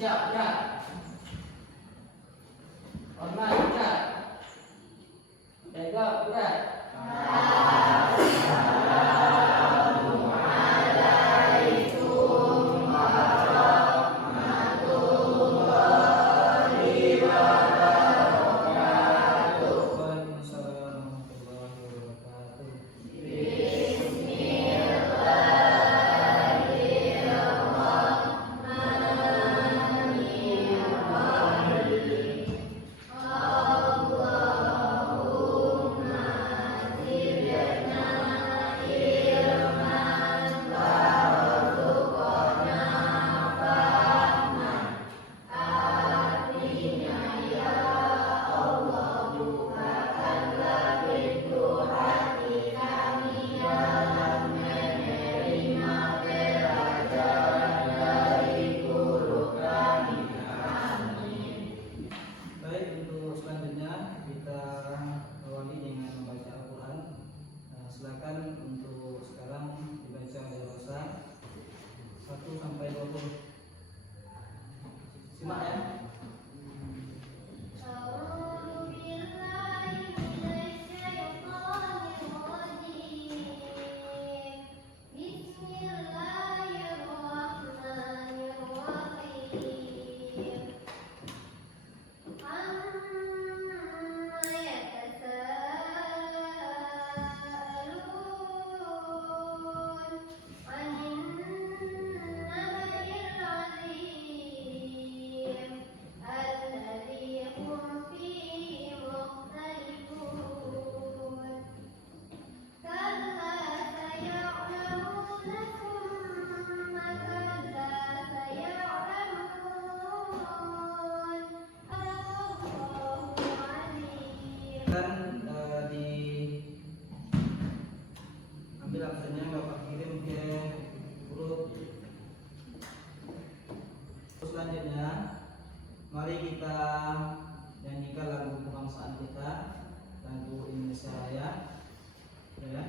Siap, ya. Online, ya. Jaga, ya. Simak ya. Diambil absennya Bapak kirim ke grup. Selanjutnya mari kita nyanyikan lagu kebangsaan kita, lagu Indonesia Raya, ya.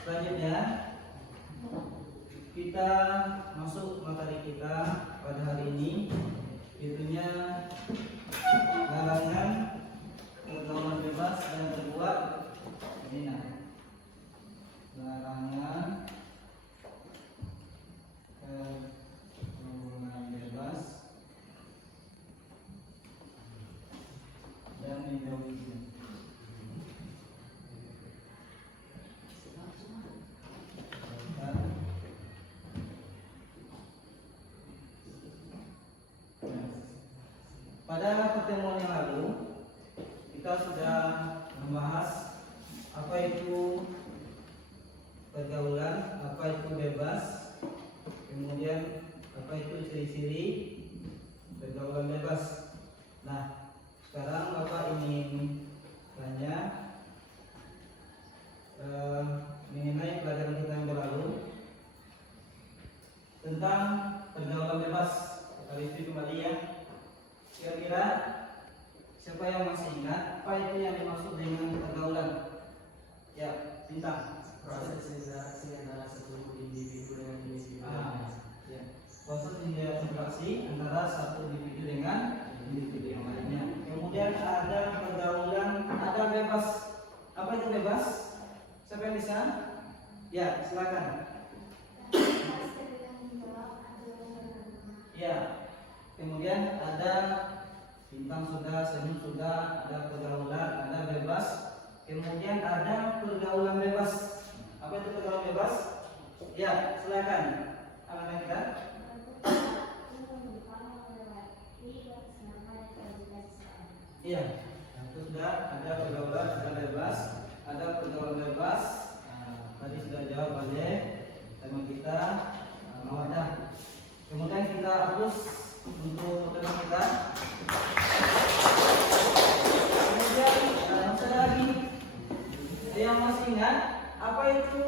Selanjutnya kita masuk materi kita pada hari ini, itunya larangan pergaulan bebas yang terbuat zina. Larangan pergaulan bebas dan menjauhi zina. Pada pertemuan yang lalu kita sudah membahas apa itu pergaulan, apa itu bebas, kemudian apa itu ciri-ciri pergaulan bebas. Nah, sekarang Bapak ingin tanya mengenai pelajaran kita yang berlalu tentang pergaulan bebas. Kita review kembali ya. Kira-kira siapa yang masih ingat apa itu yang dimaksud dengan pergaulan? Ya, Bintang. Proses interaksi antara satu individu dengan individu. Ya. Proses interaksi antara satu individu dengan individu yang lainnya. Kemudian ada pergaulan, ada bebas. Apa itu bebas? Siapa yang bisa? Ya, silakan. Ya. Kemudian ada bintang sudah, senyum sudah, ada pergaulan, ada bebas. Kemudian ada pergaulan bebas. Apa itu pergaulan bebas? Ya, silakan. Anak-anak kita. Iya, itu sudah ada pergaulan sudah bebas, ada pergaulan bebas. Tadi sudah jawab oleh teman kita Mawadah. Kemudian kita hapus untuk teman kita. Kemudian masih lagi yang masih ingat apa itu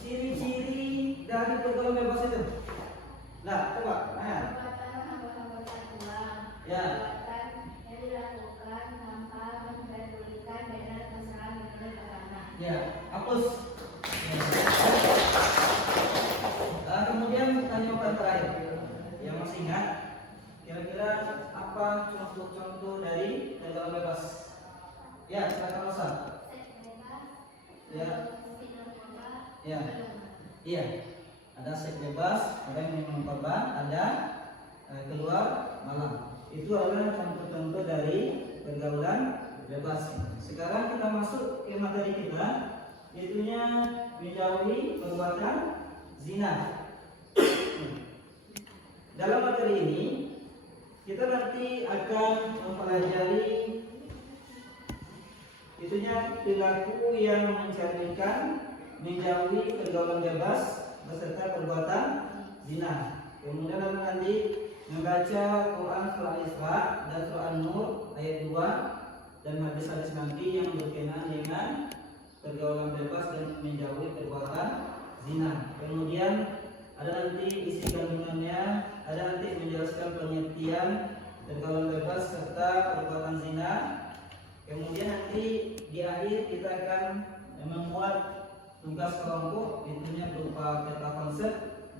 ciri-ciri dari pergaulan bebas itu? Nah, coba, ya. Ya, hapus. Kemudian jawaban terakhir yang masih ingat, kira-kira apa contoh-contoh dari pergaulan bebas? Ya, silakan Rosa. Ya, ya, iya. Ada seks bebas, ada yang minum korban, ada keluar malam. Itu adalah contoh-contoh dari pergaulan bebas. Sekarang kita masuk ke materi kita, yaitunya menjauhi perbuatan zina. Dalam materi ini kita nanti akan mempelajari itunya perilaku yang mencerminkan menjauhi pergaulan bebas beserta perbuatan zina. Kemudian nanti membaca Quran surah Al-Isra dan surah An-Nur ayat 2 dan hadis-hadis nanti yang berkenaan dengan pergaulan bebas dan menjauhi perbuatan zina. Kemudian ada nanti isi kandungannya, ada nanti menjelaskan pengertian pergaulan bebas serta perbuatan zina. Kemudian nanti di akhir kita akan membuat tugas kelompok, intinya berupa peta konsep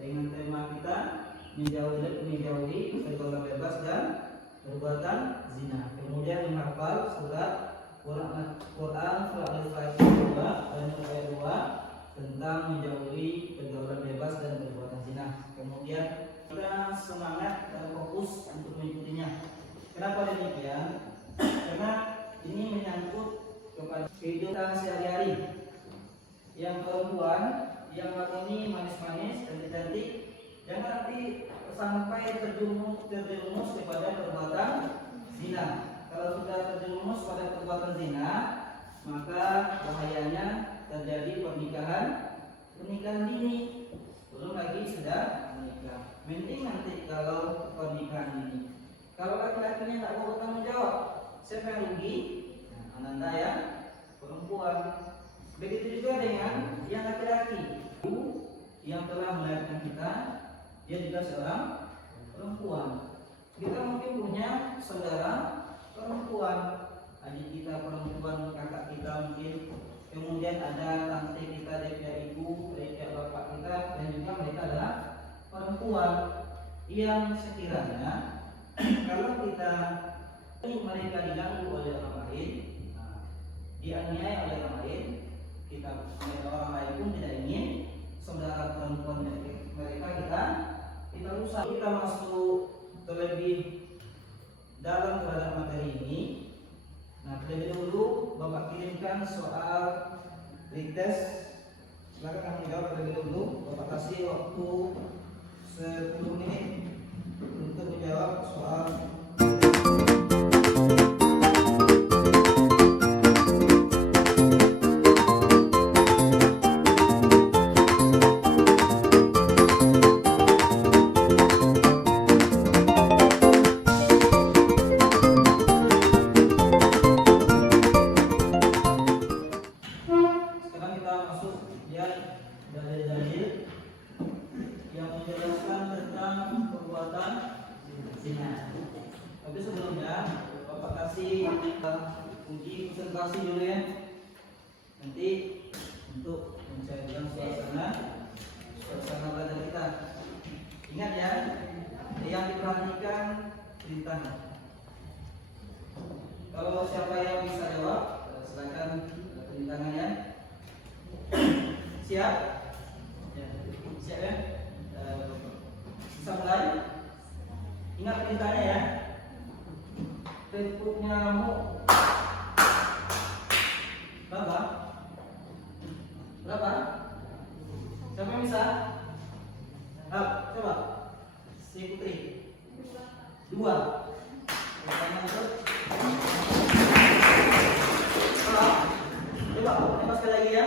dengan tema kita menjauhi pergaulan bebas dan perbuatan zina. Kemudian menghafal surat Quran surah Al-Isra 2 dan ayat 2 tentang menjauhi pergaulan bebas dan perbuatan zina. Kemudian kita semangat dan fokus untuk mengikutinya. Kenapa demikian? Karena ini menyangkut kepada kehidupan sehari-hari. Yang perempuan yang hari ini manis-manis, cantik-cantik, jangan nanti sampai terjerumus kepada perbuatan zina. Kalau sudah terjerumus pada perbuatan zina, maka bahayanya terjadi pernikahan dini. Belum lagi sudah menikah. Mending nanti kalau pernikahan dini. Kalau laki-lakinya tidak mau bertanggung jawab, siapa yang rugi? Ananda ya, perempuan. Begitu juga dengan yang laki-laki, yang telah melahirkan kita, dia juga seorang perempuan. Kita mungkin punya saudara perempuan, adik kita perempuan, kakak kita mungkin. Kemudian ada tante kita dari pihak ibu, dari pihak bapak kita, dan juga mereka adalah perempuan yang sekiranya kalau kita mereka diganggu oleh orang lain, dianiaya oleh orang lain, kita orang lain pun tidak ingin saudara perempuan mereka kita rusak. Kita masuk terlebih dalam terhadap materi ini. Nah, terlebih dulu Bapak kirimkan soal retest. Silakan kamu jawab terlebih dulu. Bapak kasih waktu 10 menit untuk menjawab soal. Uji konsentrasi dulu ya. Nanti untuk mencairkan suasana belajar kita. Ingat ya, yang diperhatikan rintangan. Kalau siapa yang bisa jawab, silakan rintangannya. Siap? Ya. Siap ya? Bisa mulai? Ingat perintahnya ya. Tepuk nyamuk. Berapa? Berapa? Siapa yang bisa? Coba. Si Putri. 2. Pertanyaan itu. Coba, tembak sekali lagi ya.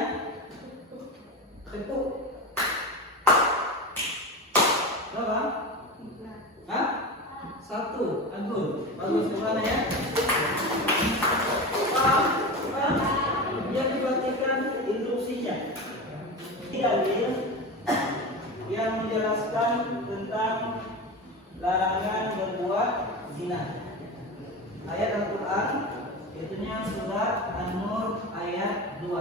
Tepuk. Berapa? Hah? 1. Anggur. Bagus semuanya ya. Dia diperhatikan instruksinya. Dalil yang menjelaskan tentang larangan berbuat zina. Ayat Al-Quran itunya surat An-Nur ayat 2.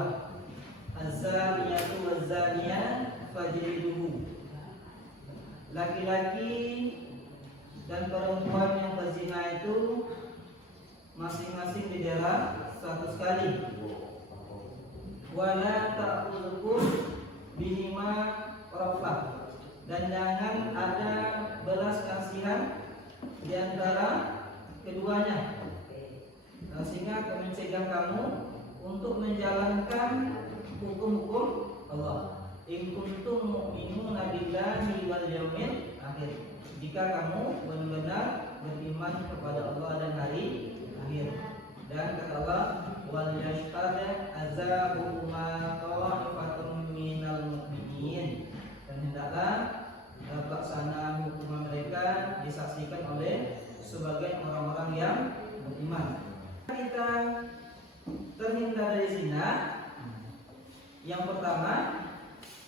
Az-zaniyatu waz-zaniyah fajliduhu. Laki-laki dan perempuan yang berzina itu masing-masing didera 100 kali. Wala ta'khudhukum bihima rafah, dan jangan ada belas kasihan di antara keduanya, sehingga kami mencegah kamu untuk menjalankan hukum-hukum Allah. In kuntum mu'minuna billahi wal yaumil akhir. Jika kamu benar-benar beriman kepada Allah dan hari akhir. Dan kata Allah, wal yashhad azabuhuma ta'ifatun minal mu'minin, dan hendaklah pelaksanaan hukuman mereka disaksikan oleh sebagian orang-orang yang beriman. Kita terhindar dari zina. Yang pertama,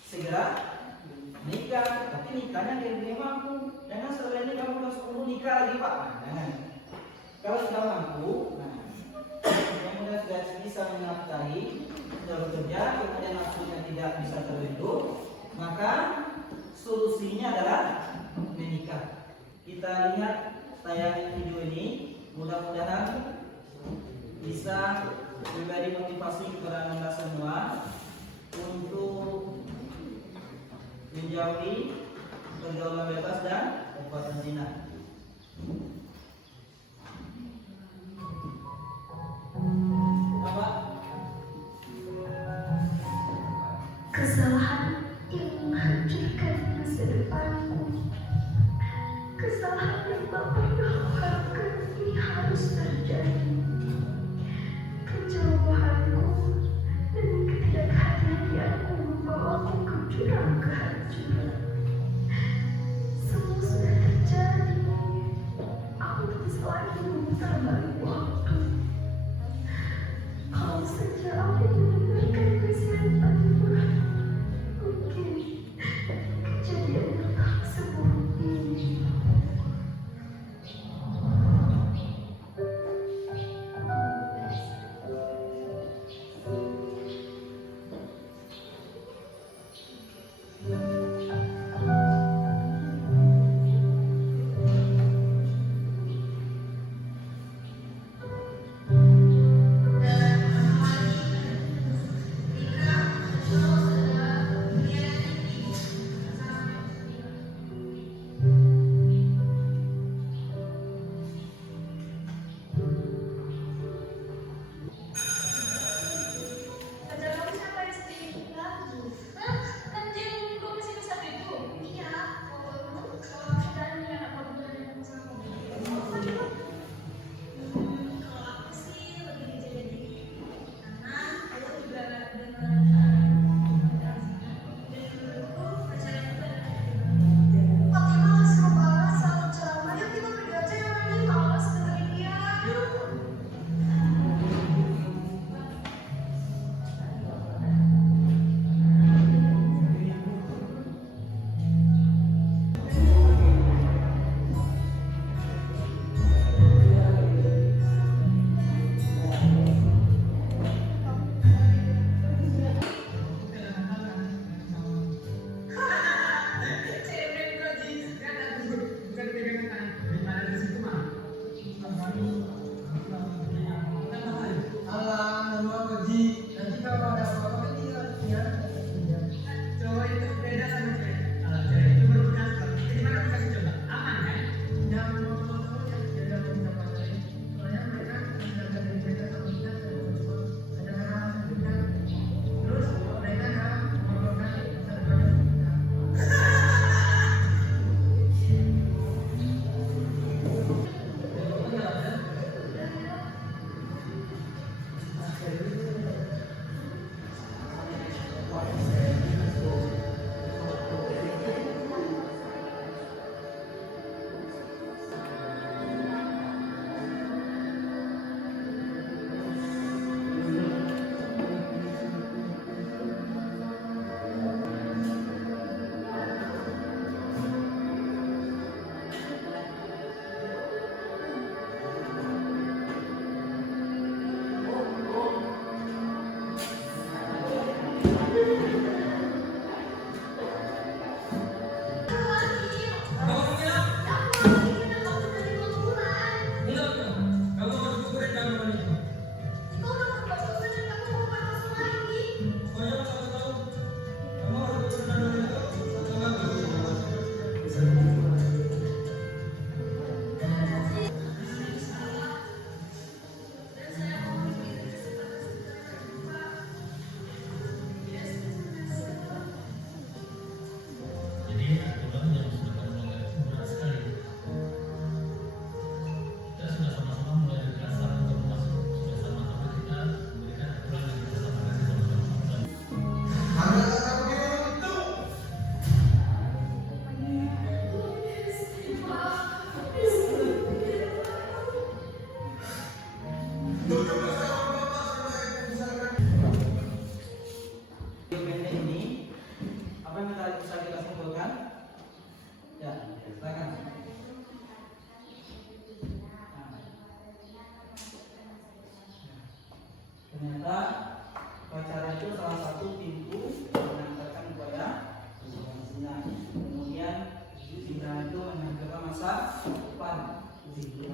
segera nikah. Tapi nikahnya dia mampu. Jangan setelah ini kamu harus nikah lagi Pak. Nah, kalau sudah mampu, yang sudah bisa menafkahi, sudah bekerja, kemudian nafsunya tidak bisa terbendung, maka solusinya adalah menikah. Kita lihat tayangan video ini, mudah-mudahan bisa memberi motivasi kepada Anda semua untuk menjauhi pergaulan bebas dan perbuatan zina. Kesalahan yang menghancurkan masa depanku, kesalahan yang tak pernah harapkan ini harus terjadi, kecerobohanku dan ketidakhati-hatianku membawaku ke jurang kehancuran. Semua sudah terjadi. Aku tak bisa lagi memutar balik waktu. Kalau saja aku memberikan kesempatan, mungkin kejadian tak seburuk ini. Ternyata pacaran itu salah satu pintu mengantarkan kepada zina. Kemudian zina itu mengantarkan masa depan di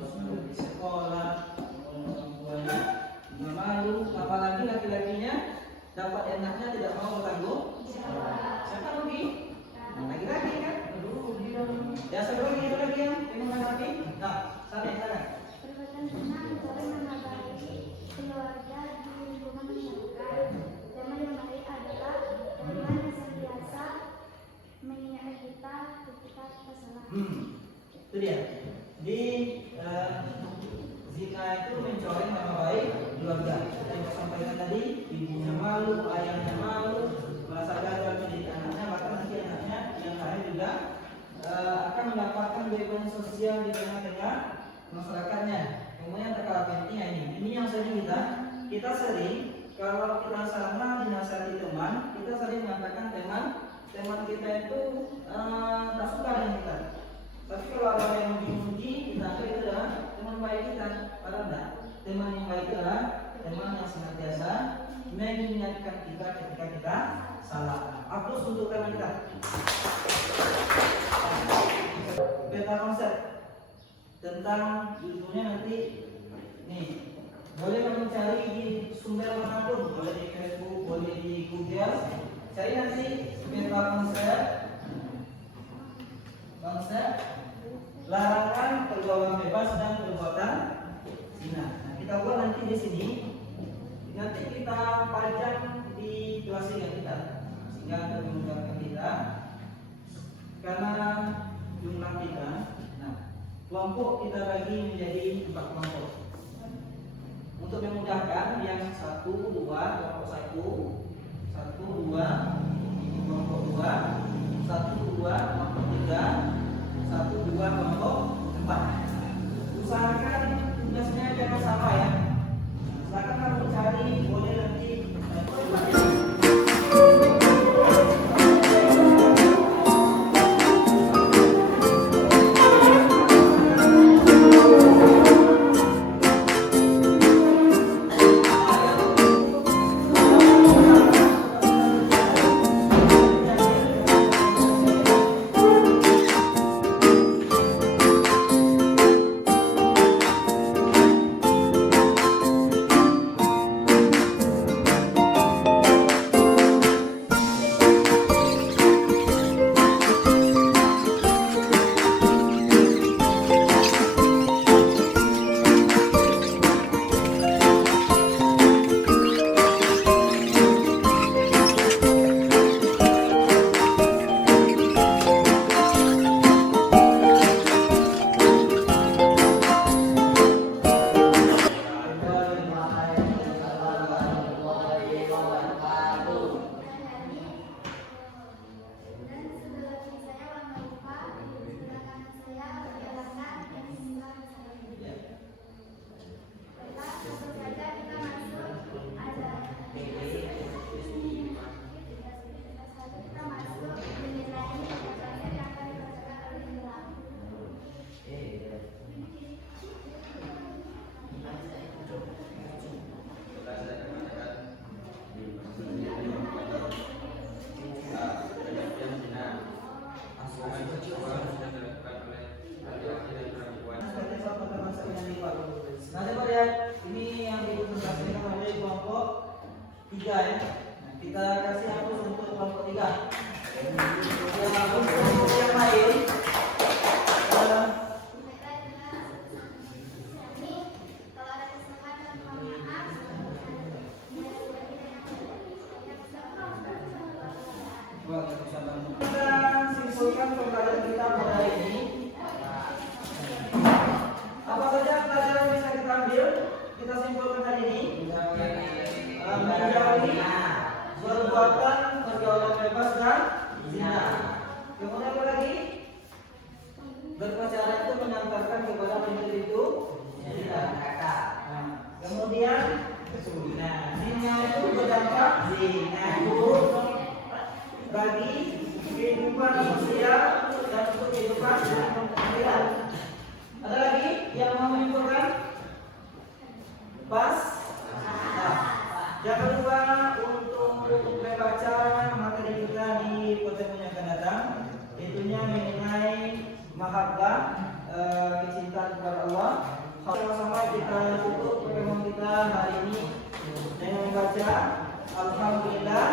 sekolah, orang tuanya nggak malu, apalagi laki-lakinya dapat enaknya tidak mau bertanggung. Siapa rugi? Laki-laki kan? Aduh, dia ya lagi yang menghadapi. Nah, sana. Perbuatan zina boleh mengabahi keluarga di lingkungan masyarakat. Tema yang baik adalah tema yang senantiasa mengingatkan kita ketika kita salah. Itu dia. Di zina itu mencoreng nama baik keluarga. Yang saya sampaikan tadi, ibunya malu, ayahnya malu, merasa gagal mendidik anaknya, bahkan nanti anaknya yang lain juga akan mendapatkan beban sosial di tengah-tengah masyarakatnya. Kemudian tak kalah pentingnya ini yang sering kita sering kalau kita salah dinasihati teman, kita sering mengatakan teman kita itu tak suka dengan kita. Tapi kalau ada yang memuji, kita anggap itu adalah teman baik kita. Padahal enggak. Teman yang baik adalah teman yang senantiasa mengingatkan kita ketika kita salah. Aplaus untuk teman kita. Peta konsep tentang judulnya nanti nih, boleh mencari di sumber manapun, boleh di Facebook, boleh di Google. Cari nanti peta konsep larangan pergaulan bebas dan perbuatan zina. Nah, kita buat nanti di sini, nanti kita pajang di kelas kita sehingga memudahkan kita karena jumlah kita. Nah, kelompok kita bagi menjadi 4 kelompok untuk memudahkan yang 1, 2, kelompok 1, 2, kelompok 2, 1, 2, kelompok 3, 1, 2, kelompok 4. Usahakan tugasnya jangan sama ya. Silakan kamu cari, boleh nanti Nanti Pak lihat ini yang dipresentasikan oleh kelompok 3 ya. Nah, kita kasih hapus untuk kelompok 3. Yang hapus kelompok yang lain. Kita simpulkan pembelajaran kita pada hari ini. Apa saja pelajaran yang bisa kita ambil? Kita simpulkan hari ini. Menjauhi perbuatan pergaulan bebas dan zina. Kemudian apa lagi? Berpacaran itu mengantarkan kepada pintu itu zina. Kemudian zina itu berdampak bagi kehidupan sosial dan untuk kehidupan akhirat. Ada lagi yang mau menyimpulkan? Pas Yang kedua, untuk membaca materi kita di pertemuan yang akan datang, itunya mengenai mahabbah, kecintaan kepada Allah. Sama-sama kita tutup pertemuan kita hari ini dengan membaca Alhamdulillah